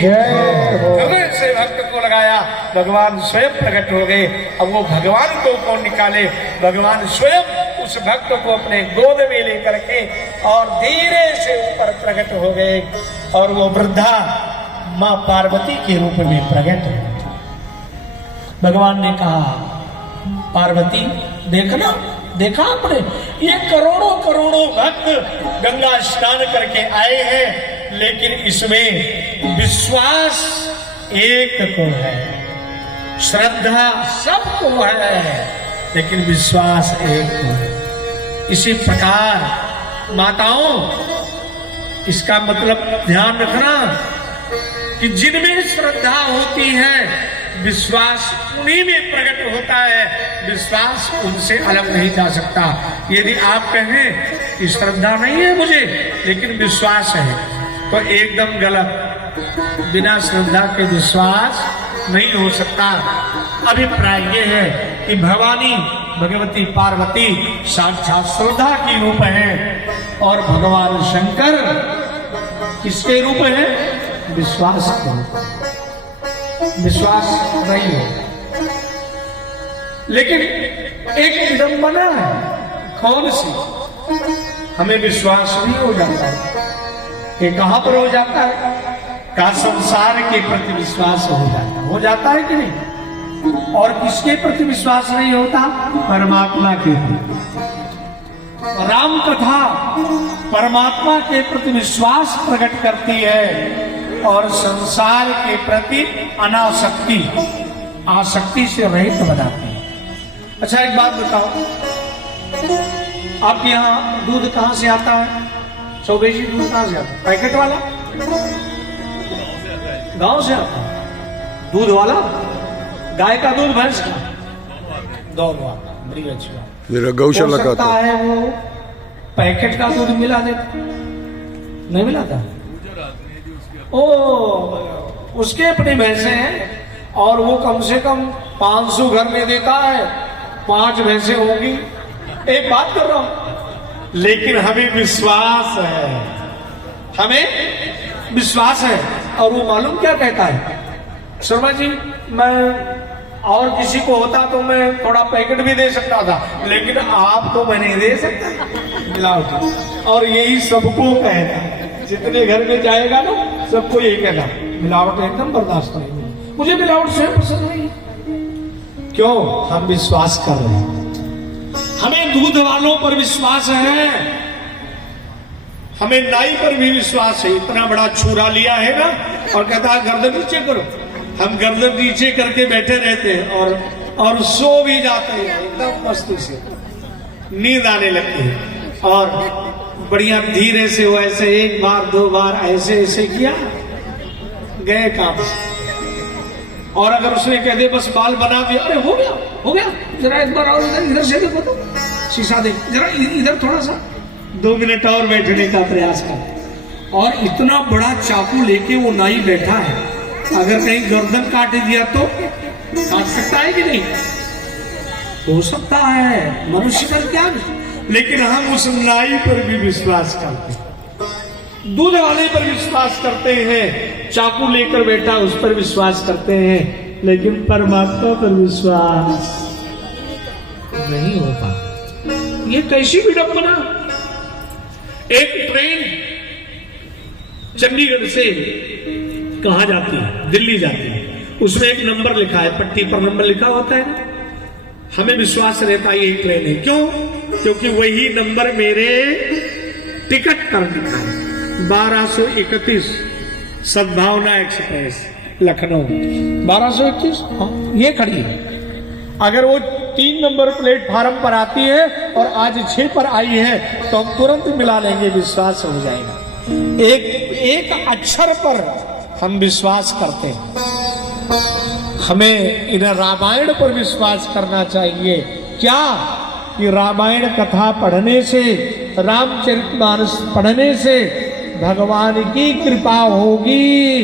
हृदय से भक्त को लगाया, भगवान स्वयं प्रकट हो गए। अब वो भगवान को कौन निकाले, भगवान स्वयं उस भक्त को अपने गोद में लेकर के और धीरे से ऊपर प्रकट हो गए और वो वृद्धा मां पार्वती के रूप में प्रकट हुई। भगवान ने कहा, पार्वती देखना, देखा आपने, ये करोड़ों करोड़ों भक्त गंगा स्नान करके आए हैं, लेकिन इसमें विश्वास एक को है, श्रद्धा सबको है, लेकिन विश्वास एक को है। इसी प्रकार माताओं, इसका मतलब ध्यान रखना कि जिनमें श्रद्धा होती है, विश्वास उन्हीं में प्रकट होता है, विश्वास उनसे अलग नहीं जा सकता। यदि आप कहें कि श्रद्धा नहीं है मुझे लेकिन विश्वास है, तो एकदम गलत। बिना श्रद्धा के विश्वास नहीं हो सकता। अभिप्राय ये है कि भवानी भगवती पार्वती साक्षात श्रद्धा की रूप है और भगवान शंकर किसके रूप है, विश्वास के रूप। विश्वास नहीं है, लेकिन एक विडंबना है। कौन सी? हमें विश्वास नहीं हो जाता है। ये कहां पर हो जाता है? का संसार के प्रति विश्वास हो जाता है कि नहीं? और किसके प्रति विश्वास नहीं होता? परमात्मा के प्रति। राम कथा परमात्मा के प्रति विश्वास प्रकट करती है और संसार के प्रति अनासक्ति, आसक्ति से रहित बनाती है। अच्छा एक बात बताओ, आपके यहाँ दूध कहाँ से आता है? चौबेशी दूध कहाँ से आता है? पैकेट वाला? गांव से आता है दूध वाला? गाय का दूध, भैंस का? दोनों आता है। बड़ी अच्छी बात। मेरा गौशाला का है वो पैकेट का दूध मिला देता, नहीं मिलाता? ओ, उसके अपने भैंसे हैं और वो कम से कम 500 घर में देता है, 5 भैंसे होगी। एक बात कर रहा हूं, लेकिन हमें विश्वास है, हमें विश्वास है। और वो मालूम क्या कहता है? शर्मा जी, मैं और किसी को होता तो मैं थोड़ा पैकेट भी दे सकता था, लेकिन आपको मैं नहीं दे सकता, मिलावटी। और यही सबको कहना है, जितने घर में जाएगा ना सबको यही कहना, मिलावट एकदम बर्दाश्त नहीं, मुझे मिलावट से पसंद नहीं। क्यों? हम विश्वास कर रहे हैं, हमें दूध वालों पर विश्वास है, हमें नाई पर भी विश्वास है। इतना बड़ा छुरा लिया है ना और कहता है गर्दन नीचे करो, हम गर्दन नीचे करके बैठे रहते हैं और सो भी जाते हैं एकदम मस्ती से, नींद आने लगती है। और बढ़िया धीरे से वो ऐसे 1 बार 2 बार ऐसे ऐसे किया, गए काम। और अगर उसने कह दे बस बाल बना दिया, अरे हो गया, जरा एक बार और इधर से देखो तो, शीशा देख जरा, इधर थोड़ा सा, 2 मिनट और बैठने का प्रयास कर। और इतना बड़ा चाकू लेके वो नाई बैठा है, अगर कहीं गर्दन काट दिया तो काट सकता है कि नहीं? हो सकता है, मनुष्य पर क्या। लेकिन हम उस नाई पर भी विश्वास करते हैं, दूध वाले पर विश्वास करते हैं, चाकू लेकर बैठा उस पर विश्वास करते हैं, लेकिन परमात्मा पर विश्वास नहीं होता। ये कैसी विडंबना। एक ट्रेन चंडीगढ़ से कहाँ जाती है? दिल्ली जाती है। उसमें एक नंबर लिखा है, पट्टी पर नंबर लिखा होता है ना, हमें विश्वास रहता है यही ट्रेन है। क्यों? क्योंकि वही नंबर मेरे टिकट पर लिखा है, 1231 सद्भावना एक्सप्रेस लखनऊ 1231। हाँ, ये खड़ी है। अगर वो 3 नंबर प्लेटफार्म पर आती है और आज 6 पर आई है तो हम तुरंत मिला लेंगे, विश्वास हो जाएगा। एक अक्षर पर हम विश्वास करते हैं। हमें इधर रामायण पर विश्वास करना चाहिए। क्या? कि रामायण कथा पढ़ने से, रामचरितमानस पढ़ने से भगवान की कृपा होगी।